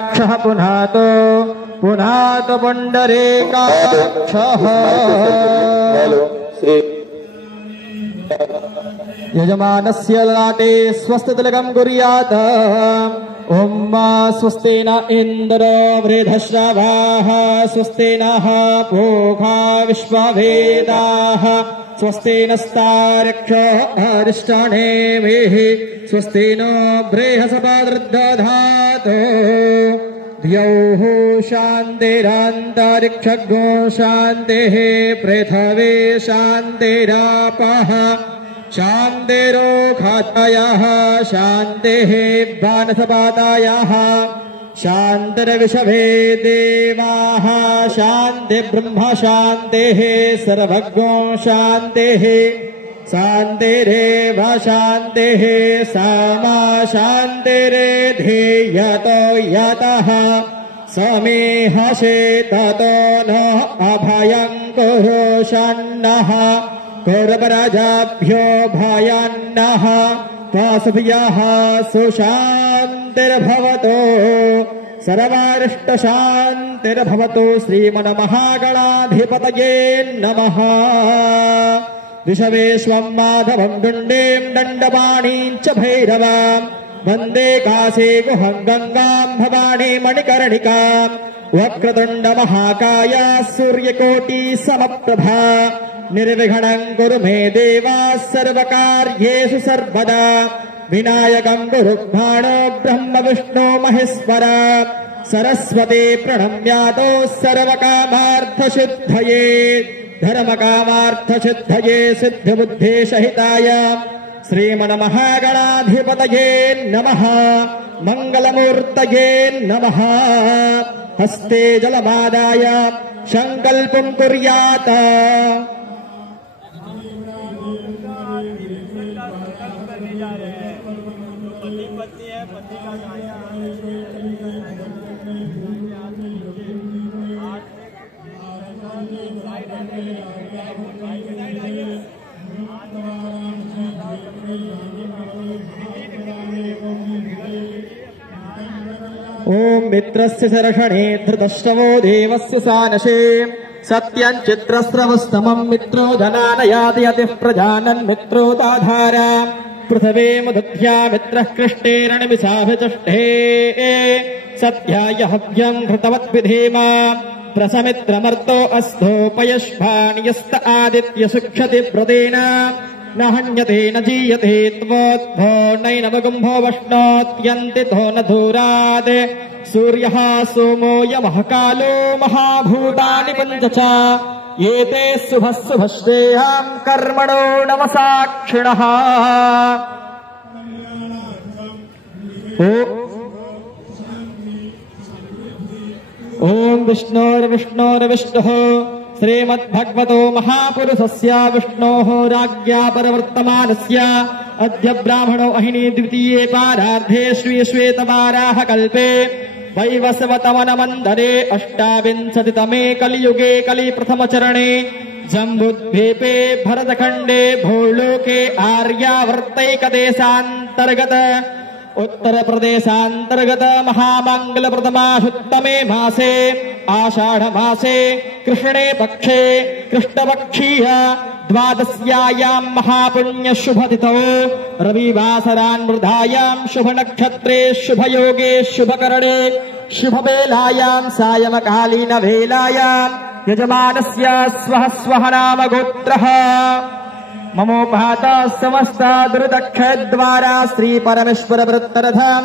पुनातो पुंडरीकाक्षः यजमानस्य ललाटे स्वस्तितिलकं कुर्यात्। ॐ स्वस्ति न इन्द्रो वृधश्रवाः स्वस्ति नः पूषा विश्ववेदाः स्वस्ति नस्तार्क्ष्यो अरिष्टनेमिः स्वस्ति नो बृहस्पतिर्दधातु। द्यौः शान्तिरन्तरिक्षगो शान्तिः पृथिवी शान्तिरापः शान्तिरोखातयः शान्तिः वनस्पतयः शान्तिर्विषभे देवाः शान्तिर्ब्रह्म शान्तिः सर्वज्ञो शान्तिः शान्तिरेव शान्तिः सामा शान्तिरेधीयतो यतः समेहसे ततो न अभयं कुरु षण्णः कुर्वरजाभ्यो भयान्नः वासुभ्यः सुशान्तिर्भवतु सर्वारिष्टशान्तिर्भवतु। श्रीमन्महागणाधिपतये नमः। विषवेश्वं माधवं दुण्डीं दण्डपाणीं च भैरवां वन्दे काशे गुहं गंगां भवानी मणिकर्णिकां वक्रतुण्डमहाकाया सूर्यकोटि समप्रभा निर्विघ्नं कुरु मे देवा सर्वकार्येषु सर्वदा। विनायकं गुरुभाणो ब्रह्म विष्णु महेश्वरा सरस्वती प्रणम्यातो सर्वकामार्थसिद्धये धर्मकामार्थसिद्धये सिद्धबुद्धे सहिताय श्रीमन्महागणाधिपतये नमः। मंगलमूर्तये नमः। हस्ते जलमादाय संकल्पं कुर्यात्। ओम मित्रस्य शर्षणे धृतश्रवो देवस्य सानशे सत्यं चित्रस्रवस्तमं मित्रो जनानयाति यतिः प्रजानन् मित्रो दाधारा पृथ्वी मुदध्या मित्रः कृष्टेरणमिषाभिचष्टे सत्याय हव्यं घृतवद्विधेम प्रसमित्रमर्तो अस्थोपयश्भाण्यस्त आदित्य सुक्षति व्रतेन न हन्यते न जीयते त्वोद्भो नैनमगुम्भो वष्णोत्यन्तितो न धूरात् सूर्यः सोमो यमः कालो महाभूतानि पञ्च च एते शुभः शुभश्रेयां कर्मणो नमसाक्षिणः। ओम विष्णोर्विष्णुः श्रीमद्भगवतो महापुरुषस्य विष्णोः राज्ञा परवर्तमानस्य अद्य ब्राह्मणो अहिनी द्वितीये पारार्धे श्वेतवाराह कल्पे वैवस्वतमनमन्दरे अष्टाविंशतितमे कलियुगे कलिप्रथमचरणे जम्बुद्वीपे भरतखण्डे भूलोके आर्यावर्तैकदेशान्तर्गत उत्तर प्रदेशांतर्गत महामंगलप्रथमाशुत्तमे मासे आषाढ़ मासे कृष्णे पक्षे कृष्णपक्षीय द्वादश्यायां महापुण्य शुभतिथौ रविवासरान्मृधायां शुभ नक्षत्रे शुभयोगे शुभकरणे शुभवेलायां सायंकालीन वेलायां यजमानस्य स्वः नाम गोत्रः ममोपहाता समस्त दुर्दक्षद्वारा श्री परमेश्वर वृत्तरथं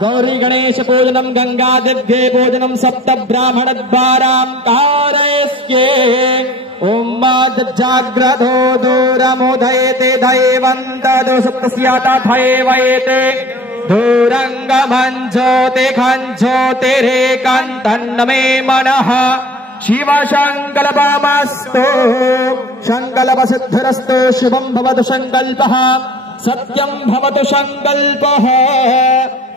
गौरी गणेश पूजनम गंगा दिव्ये पूजनम सप्त ब्राह्मण द्वारां कारयस्ये। ओम जाग्रतो दूरमुदयते दैवन्तदो सप्तस्याता थैवयते दूरंगमञ्जोते खञ्जोतिरेकान्तन्नमे मनः शिव संकल्पमस्तु संकल्प सिद्धिरस्तु शुभं भवतु संकल्पः सत्यं भवतु संकल्पः।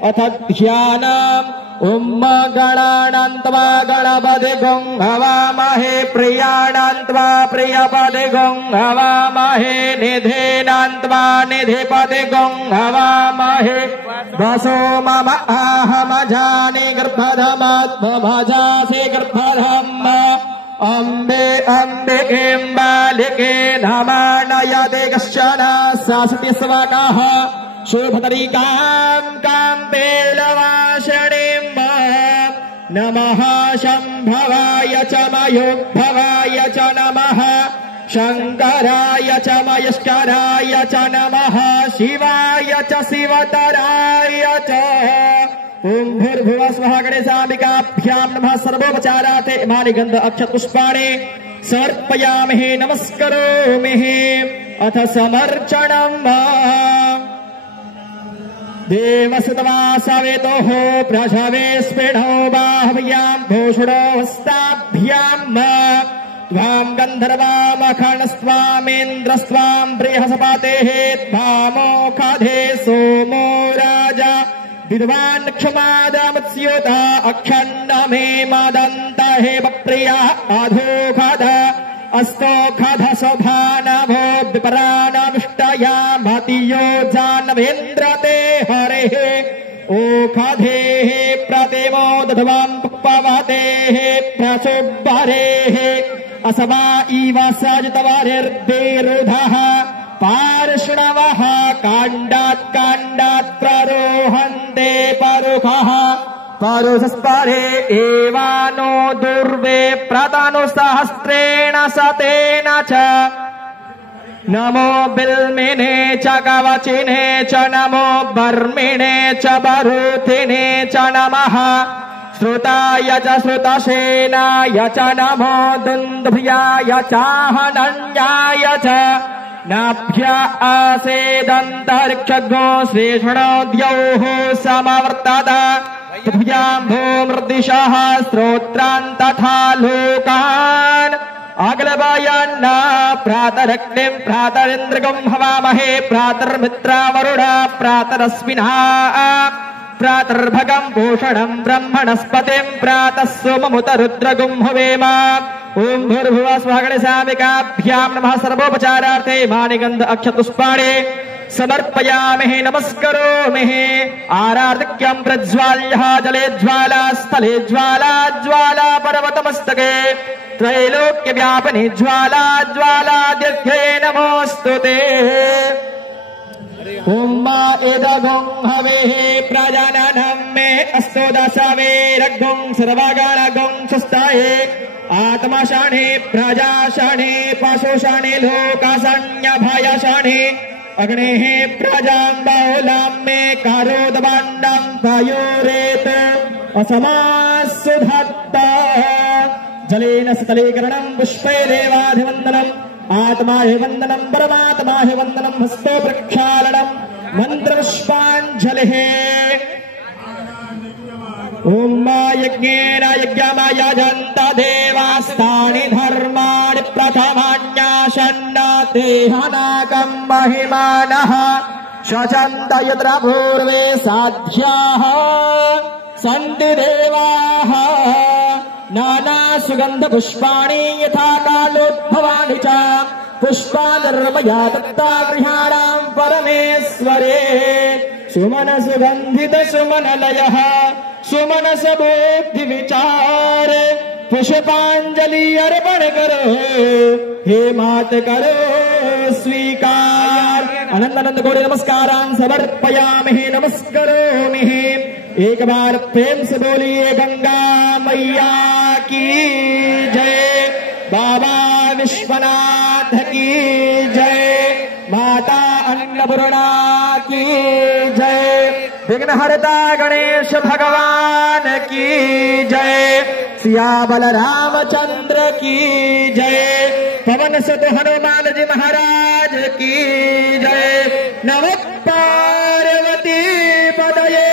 अथ ध्यानम् उम्म गणानान्त्वा गणपति गुं हवामहे प्रियाणान्त्वा प्रियपति गुं हवामहे निधेनान्त्वा निधिपति गुं हवामहे वसो मम आहमजानि गर्भधमात्मभजासि गर्भधम् अम्बे अम्बिके बालिके नमानयते कश्चन सासति स्वकः शुभतरिकां काम्पेलवाषणीं नमः शम्भवाय च मयोद्भवाय च नमः शङ्कराय च मयस्कराय च नमः शिवाय च शिवतराय च ओम भूर्भुवः स्वः गणेशाम्बिकाभ्यां नमः सर्वोपचारार्थे इमानि गन्ध अक्षतपुष्पाणि समर्पयामि नमस्करोमि अथ समर्चनम् देवसुतवा सवेतोः प्रशवेस्मिनो बाह्व्यां भूषणोस्ताभ्यां त्वां गन्धर्वामखणस्त्वामेन्द्रस्त्वां बृहस्पतेः त्वामोखधे सोमो राजा विद्वान् क्षमादमत्स्योता अक्षन्नमे मदन्त हे प्रिया अधोखद अस्तोखध शोभानभो विपरानविष्टया मतियो जानवेन्द्रते हरेः ओखधेः प्रतिमो दध्वां पक्ववतेः प्रचुब्बरेः असवा इव सजितवरिर्देरुधः पार्ष्णवः काण्डात् काण्डात् प्ररोहन्ते परुखः परुषस्परे एवानो दुर्वे प्रतनुसहस्रेण शतेन च नमो बिल्मिने च कवचिने च नमो बर्मिणे च बरूथिने च नमः श्रुताय च श्रुतसेनाय च नमो दुन्दुभ्याय चाहनन्याय च नाभ्या आसेदन्तरिक्षगो श्रीषणोद्यौः समवर्तत पृथिव्यां भूमृदिशः स्रोत्रान् तथा लोकान् आग्लवायन्न प्रातरग्निं प्रातरिन्द्रगं हवामहे प्रातर्मित्रावरुणा प्रातरश्विनः प्रातर्भगं भूषणं ब्रह्मणस्पतिं प्रातः सोममुतरुद्रगुं हवेम ओम भूर्भुवः स्वः गणेशाम्बिकाभ्यां नमः सर्वोपचारार्थे इमानि गन्ध अक्षतपुष्पाणि समर्पयामि नमस्करोमि आराधिक्यं प्रज्वाल्यः जले ज्वाला स्थले ज्वाला ज्वाला पर्वतमस्तके त्रैलोक्यव्यापिनी ज्वाला ज्वाला दीर्घे नमोऽस्तुते ओम इदगुं हवेः प्रजननं मे अस्तु दशवेरगुं सर्वगणगुं स्वस्ताये आत्मशाणे प्रजाशाणे पशुशाणे लोकसंज्ञभयशाणे अग्नेः प्रजां बहुलां मे करोद्वण्डं पयोरेत असमासुधत्त जलेन स्थलीकरणं पुष्पैरेवाधिवन्दनम् आत्माहि वन्दनं परमात्माहि वन्दनं हस्तो प्रक्षालनं मन्त्रपुष्पाञ्जलिः ओम यज्ञेन यज्ञमयजन्त देवास्तानि धर्माणि प्रथमान्यासन्नते हनाकं महिमानः शचन्त यत्र पूर्वे साध्याः सन्ति देवाः नाना सुगंध पुष्पाणि यथा कालोद्भवानि च पुष्पाधर्मया दत्ता गृहाणां परमेश्वरे सुमन सुगंधित सुमनलयः सुमनस बुद्धि विचार पुष्पांजलि अर्पण करो हे मात करो स्वीकार अनंत अनंत कोटि नमस्कारान् समर्पयामि नमस्करोमि एक बार प्रेम से बोलिए गंगा मैया की जय बाबा विश्वनाथ की जय माता अन्नपूर्णा की जय विघ्नहर्ता गणेश भगवान की जय सियाबल रामचंद्र की जय पवन सुत हनुमान जी महाराज की जय नमः पार्वती पदये